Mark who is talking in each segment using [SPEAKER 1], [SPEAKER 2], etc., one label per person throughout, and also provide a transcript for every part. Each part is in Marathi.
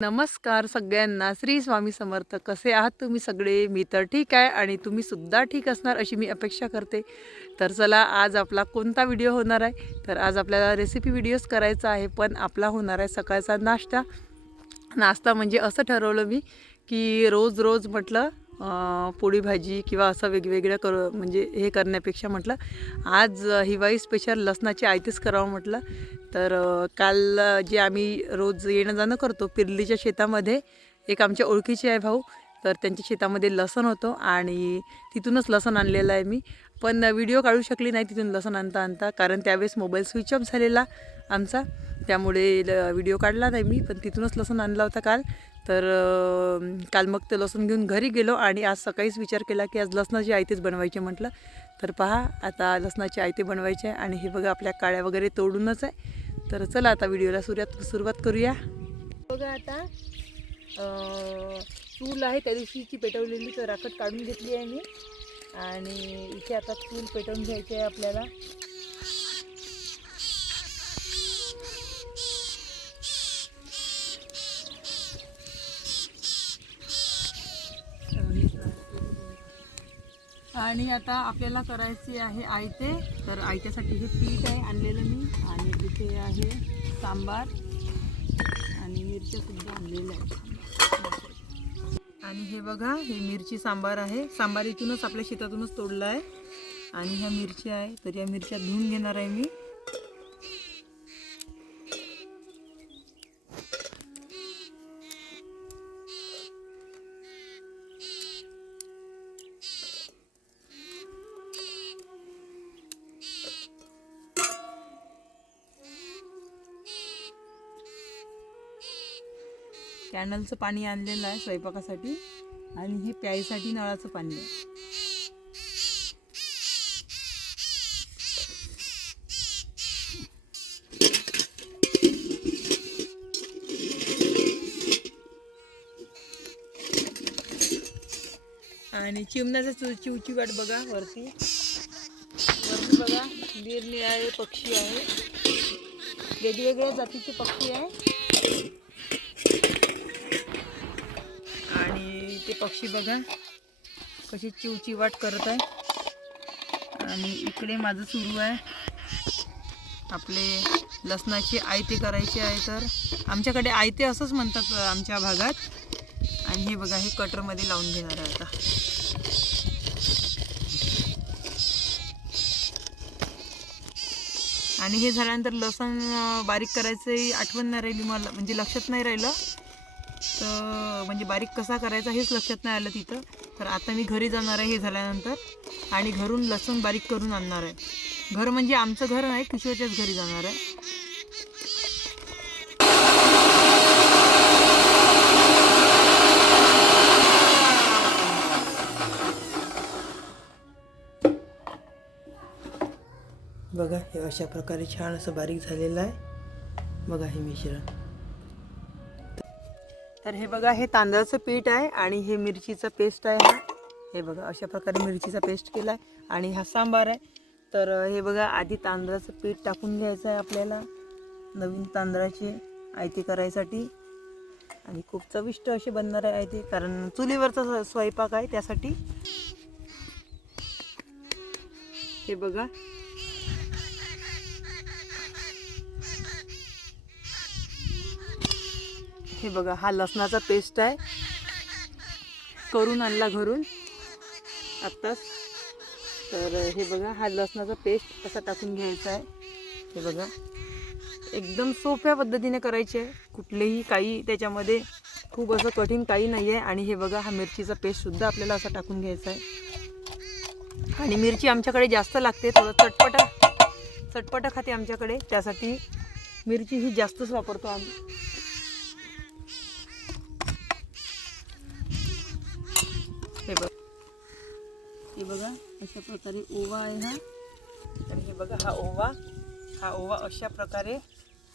[SPEAKER 1] नमस्कार सगळ्यांना. श्री स्वामी समर्थ. कसे आहात तुम्ही सगळे? मी तर ठीक आहे आणि तुम्ही सुद्धा ठीक असणार अशी मी अपेक्षा करते. तर चला आज आपला कोणता व्हिडिओ होणार आहे? तर आज आपल्याला रेसिपी व्हिडिओज करायचा आहे पण आपला होणार आहे सकाळचा नाश्ता. नाश्ता म्हणजे असं ठरवलं मी की रोज रोज म्हटलं पोळी भाजी किंवा असं वेगवेगळ्या कर म्हणजे हे करण्यापेक्षा म्हटलं आज हिवाळी स्पेशल लसणाची आयतीच करावं म्हटलं. तर काल जे आम्ही रोज येणं जाणं करतो पिर्लीच्या शेतामध्ये एक आमच्या ओळखीचे आहे भाऊ. तर त्यांच्या शेतामध्ये लसण होतं आणि तिथूनच लसण आणलेलं आहे मी. पण व्हिडिओ काढू शकली नाही तिथून लसण आणता आणता कारण त्यावेळेस मोबाईल स्विच ऑफ झालेला आमचा. त्यामुळे व्हिडिओ काढला नाही मी पण तिथूनच लसूण आणला होता काल. तर काल मग ते लसूण घेऊन घरी गेलो आणि आज सकाळीच विचार केला की आज लसणाची आयतेच बनवायची म्हटलं. तर पहा आता लसणाची आयते बनवायचे आहे आणि हे बघा आपल्या काळ्या वगैरे तोडूनच आहे. तर चला आता व्हिडिओला सुरुवात सुरुवात करूया. बघा आता चूल आहे त्या दिवशीची पेटवलेली तर राखट काढून घेतली आहे मी. आणि इथे आता चूल पेटवून घ्यायची आहे आपल्याला. आणि आता आपल्याला करायची आहे आयते. तर आयत्यासाठी हे पीठ आहे आणलेलं मी. आणि इथे आहे सांबार. आणि मिरच्यासुद्धा आणलेल्या आहेत आणि हे बघा हे मिरची सांबार आहे. सांबार इथूनच आपल्या शेतातूनच तोडलं आहे. आणि ह्या मिरच्या आहे. तर या मिरच्या धुवून घेणार आहे मी. कॅनलचं पाणी आणलेलं आहे स्वयंपाकासाठी. आणि हे प्यायसाठी नळाचं पाणी आहे. आणि चिमण्याचं चु चिवची वाट बघा वरती. वरती बघा निरनिराळे पक्षी आहे. वेगवेगळ्या जातीचे पक्षी आहे. पक्षी बघा. कशी चिवचिवाट करत आहे. आणि इकडे माझं सुरू आहे. आपले लसणाचे आयते करायचे आहे तर. आमच्याकडे आयते असंच म्हणतात आमच्या भागात. आणि हे बघा हे कटरमध्ये लावून घेणार आहे आता. आणि हे झाल्यानंतर लसण बारीक करायचंही आठवण नाही राहिली मला म्हणजे लक्षात नाही राहिलं. तर म्हणजे बारीक कसा करायचा हेच लक्षात नाही आलं तिथं. तर आता मी घरी जाणार आहे हे झाल्यानंतर आणि घरून लसूण बारीक करून आणणार आहे. घर म्हणजे आमचं घर आहे किशोरच्याच घरी जाणार आहे. बघा हे अशा प्रकारे छान असं बारीक झालेलं आहे. बघा हे मिश्रण. तर हे बघा हे तांदळाचं पीठ आहे आणि हे मिरचीचं पेस्ट आहे हा. हे बघा अशा प्रकारे मिरचीचा पेस्ट केला आहे आणि हा सांबार आहे. तर हे बघा आधी तांदळाचं पीठ टाकून घ्यायचं आहे आपल्याला नवीन तांदळाची आयती करायसाठी. आणि खूप चविष्ट असे बनणार आहे आयती कारण चुलीवरचा स्वयंपाक आहे त्यासाठी. हे बघा हे बघा हा लसणाचा पेस्ट आहे. करून आणला घरून. आत्ताच. तर हे बघा हा लसणाचा पेस्ट कसा टाकून घ्यायचा आहे. हे बघा. एकदम सोप्या पद्धतीने करायचे. आहे कुठलेही काही त्याच्यामध्ये खूप असं कठीण काही नाही आहे आणि हे बघा हा मिरचीचा पेस्टसुद्धा आपल्याला असा टाकून घ्यायचा आहे. आणि मिरची आमच्याकडे जास्त लागते थोडं चटपट चटपट खाते आमच्याकडे. त्यासाठी मिरची ही जास्तच वापरतो आम्ही. हे बघा अशा प्रकारे ओवा आहे हा. आणि हे बघा हा ओवा हा ओवा अशा प्रकारे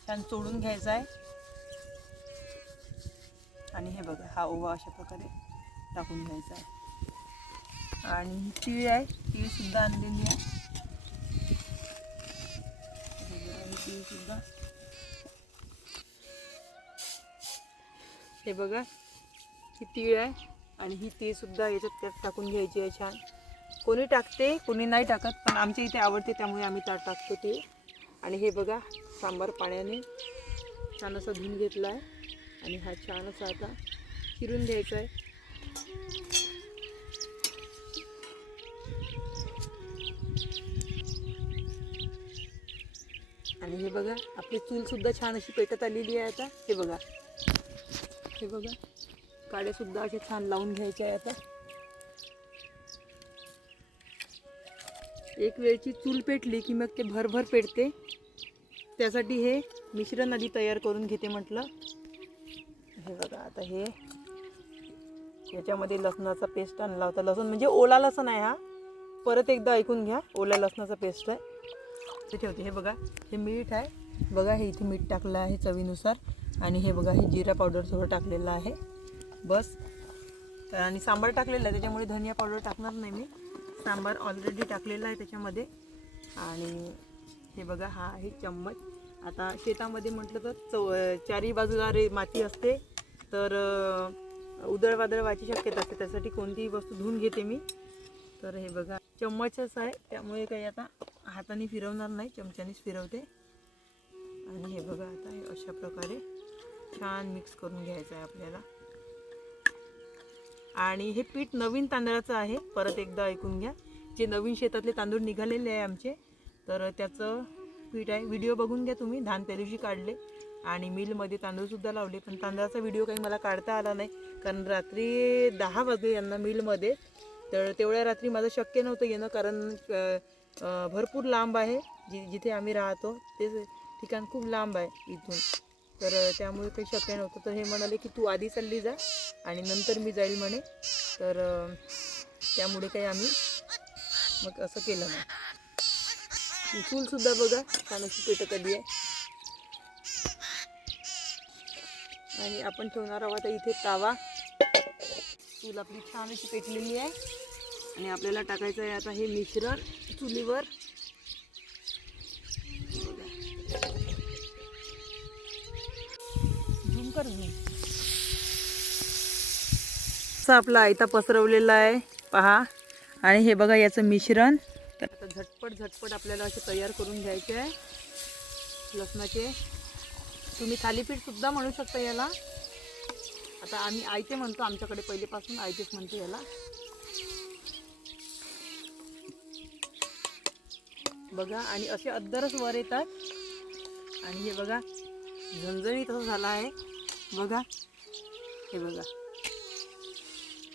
[SPEAKER 1] छान चोडून घ्यायचा आहे. आणि हे बघा हा ओवा अशा प्रकारे टाकून घ्यायचा आहे. आणि ही तीळ आहे तीळसुद्धा आणलेली आहे. हे सुद्धा. हे बघा ही तीळ आहे आणि ही तीळसुद्धा याच्यात त्यात टाकून घ्यायची आहे छान. कोणी टाकते कोणी नाही टाकत पण आमच्या इथे आवडते त्यामुळे आम्ही ताट टाकतो ते. आणि हे बघा सांबार पाण्याने छान असा धुवून घेतला आहे आणि हा छान असा आता चिरून घ्यायचा आहे आणि हे बघा आपली चूलसुद्धा छान अशी पेटत आलेली आहे आता. हे बघा. हे बघा. काड्यासुद्धा असे छान लावून घ्यायचे आहे आता. एक वेळची चूल पेटली की मग ते भरभर पेटते. त्यासाठी हे मिश्रण आधी तयार करून घेते म्हटलं. हे बघा आता हे याच्यामध्ये लसणाचा पेस्ट आणला होता. लसूण म्हणजे ओला लसण आहे हा. परत एकदा ऐकून घ्या ओल्या लसणाचा पेस्ट आहे. ते ठेवते हे बघा हे मीठ आहे. बघा हे इथे मीठ टाकलं आहे चवीनुसार. आणि हे बघा हे जिरा पावडर थोडं टाकलेलं आहे. बस. तर आणि सांबार टाकलेलं आहे त्याच्यामुळे धनिया पावडर टाकणार नाही मी. सांबार ऑलरेडी टाकलेला आहे त्याच्यामध्ये. आणि हे बघा हा आहे चम्मच. आता शेतामध्ये म्हटलं तर चौ चारी बाजूला रे माती असते तर उदळवादळ व्हायची शक्यता असते. त्यासाठी कोणतीही वस्तू धुवून घेते मी. तर हे बघा चम्मचच आहे. त्यामुळे काही आता हाताने फिरवणार नाही चमच्यानेच फिरवते. आणि हे बघा आता हे अशा प्रकारे छान मिक्स करून घ्यायचं आहे आपल्याला. आणि हे पीठ नवीन तांदळाचं आहे. परत एकदा ऐकून घ्या. जे नवीन शेतातले तांदूळ निघालेले आहे आमचे तर त्याचं पीठ आहे. व्हिडिओ बघून घ्या तुम्ही. धान त्या दिवशी काढले आणि मिलमध्ये तांदूळसुद्धा लावले. पण तांदळाचा व्हिडिओ काही मला काढता आला नाही. कारण रात्री दहा वाजले यांना मिलमध्ये. तर तेवढ्या रात्री माझं शक्य नव्हतं येणं कारण भरपूर लांब आहे. जि जिथे आम्ही राहतो ते ठिकाण खूप लांब आहे इथून. तर त्यामुळे काही शक्य नव्हतं. तर हे म्हणाले की तू आधी चालली जा आणि नंतर मी जाईल म्हणे. तर त्यामुळे काही आम्ही मग असं केलं. नाही चूलसुद्धा बघा छान अशी पेटं कधी आहे. आणि आपण ठेवणार आहोत आता इथे तावा. चूल आपली छान अशी पेटलेली आहे. आणि आपल्याला टाकायचं आहे आता हे मिश्रण चुलीवर. असं आपला आयता पसरवलेला आहे पहा. आणि हे बघा याचं मिश्रण. तर आता झटपट झटपट आपल्याला असे तयार करून घ्यायचे आहे. लसणाचे. तुम्ही थालीपीठ सुद्धा म्हणू शकता याला. आता आम्ही आयते म्हणतो आमच्याकडे पहिलेपासून आयतेच म्हणतो याला. बघा आणि असे अद्दरच वर येतात. आणि हे बघा झणझणीत असं झालं आहे. बघा. हे बघा.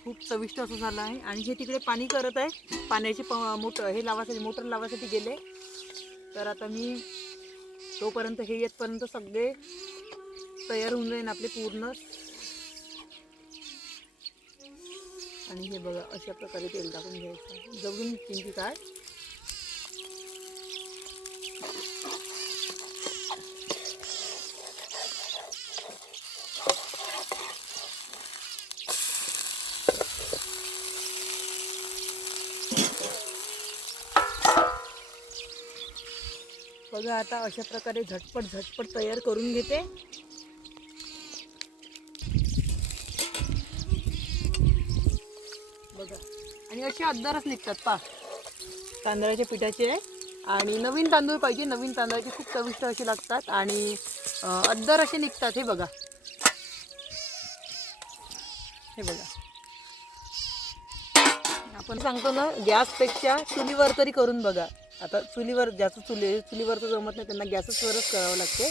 [SPEAKER 1] खूप चविष्ट असं झालं आहे. आणि हे तिकडे पाणी करत आहे. पाण्याची प मोटर हे लावासाठी मोटर लावासाठी गेले. तर आता मी तोपर्यंत हे येतपर्यंत सगळे तयार होऊन जाईन आपले पूर्ण. आणि हे बघा अशा प्रकारे तेल टाकून घ्यायचं. जवळून चिंकी काय? बघा आता अशा प्रकारे झटपट झटपट तयार करून घेते. बघा. आणि असे अद्दारच निघतात पा तांदळाच्या पिठाचे. आणि नवीन तांदूळ पाहिजे नवीन तांदळाचे खूप चविष्ट असे लागतात. आणि अद्दर असे निघतात हे बघा. हे बघा. आपण सांगतो ना गॅसपेक्षा चुलीवर तरी करून बघा. आता चुलीवर ज्याचं चुली चुलीवरचं जमत नाही त्यांना गॅसवरच करावं लागते.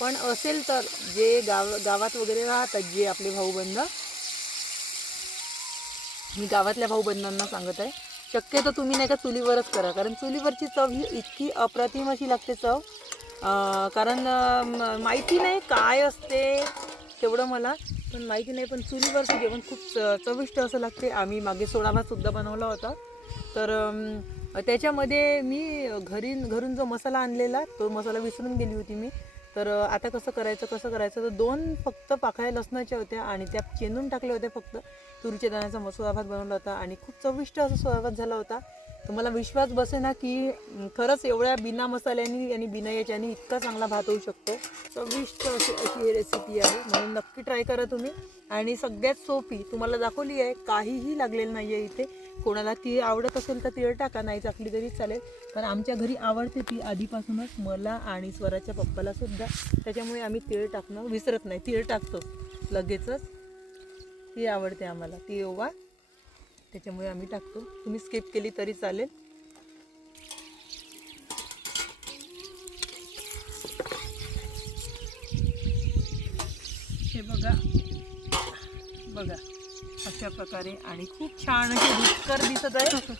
[SPEAKER 1] पण असेल तर जे गाव गावात वगैरे राहतात जे आपले भाऊबंध मी गावातल्या भाऊबंधांना सांगत आहे शक्यतो तुम्ही नाही का चुलीवरच करा. कारण चुलीवरची चव ही इतकी अप्रतिम अशी लागते चव. कारण माहिती नाही काय असते तेवढं मला. पण माहिती नाही पण चुलीवरचं जेवण खूप चविष्ट असं लागते. आम्ही मागे सोडा बनवला होता. तर त्याच्यामध्ये मी घरी घरून जो मसाला आणलेला तो मसाला विसरून गेली होती मी. तर आता कसं करायचं कसं करायचं तर दोन फक्त पाकळ्या लसणाच्या होत्या आणि त्या चेंदून टाकल्या होत्या फक्त. तुरीच्या दाण्याचा मसुरा भात बनवला होता आणि खूप चविष्ट असा सोळा झाला होता. तर मला विश्वास बसे ना की खरंच एवढ्या बिना मसाल्यानी आणि बिना याच्यानी इतका चांगला भात होऊ शकतो. चविष्ट अशी अशी ही रेसिपी आहे. म्हणून नक्की ट्राय करा तुम्ही. आणि सगळ्यात सोपी तुम्हाला दाखवली आहे काहीही लागलेलं नाही आहे इथे. कोणाला ती आवडत असेल तर तिळ टाका नाही टाकली तरी चालेल. पण आमच्या घरी आवडते ती आधीपासूनच मला आणि स्वराच्या पप्पाला सुद्धा. त्याच्यामुळे आम्ही तिळ टाकणं विसरत नाही. तिळ टाकतो लगेचच. ती आवडते आम्हाला. ती ओवा. त्याच्यामुळे आम्ही टाकतो. तुम्ही स्किप केली तरी चालेल. हे बघा. बघा. अशा प्रकारे आणि खूप छान असे रुचकर दिसत आहे.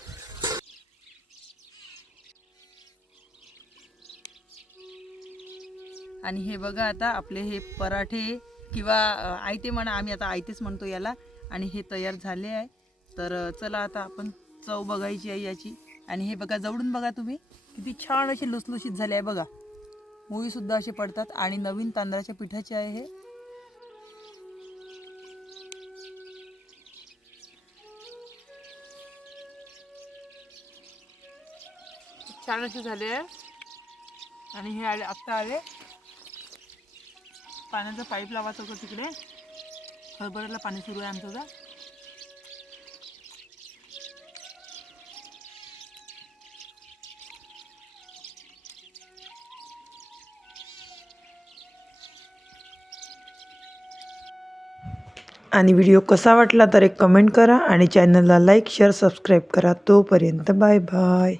[SPEAKER 1] आणि हे बघा आता आपले हे पराठे किंवा आयते म्हणा आम्ही आता आयतेच म्हणतो याला. आणि हे तयार झाले आहे. तर चला आता आपण चव बघायची आहे याची. आणि हे बघा जवळून बघा तुम्ही. किती छान असे लुसलुशीत झाले आहे बघा. मुळीसुद्धा असे पडतात. आणि नवीन तांदळाच्या पिठाचे आहे हे. छान असे झाले आणि हे आले आत्ता आले. पाण्याचा पाईप लावायचं होतं तिकडे. हरभऱ्याला पाणी सुरू आहे आमचं
[SPEAKER 2] आणि व्हिडिओ कसा वाटला तर एक कमेंट करा आणि चॅनलला लाईक शेअर सबस्क्राईब करा. तोपर्यंत बाय बाय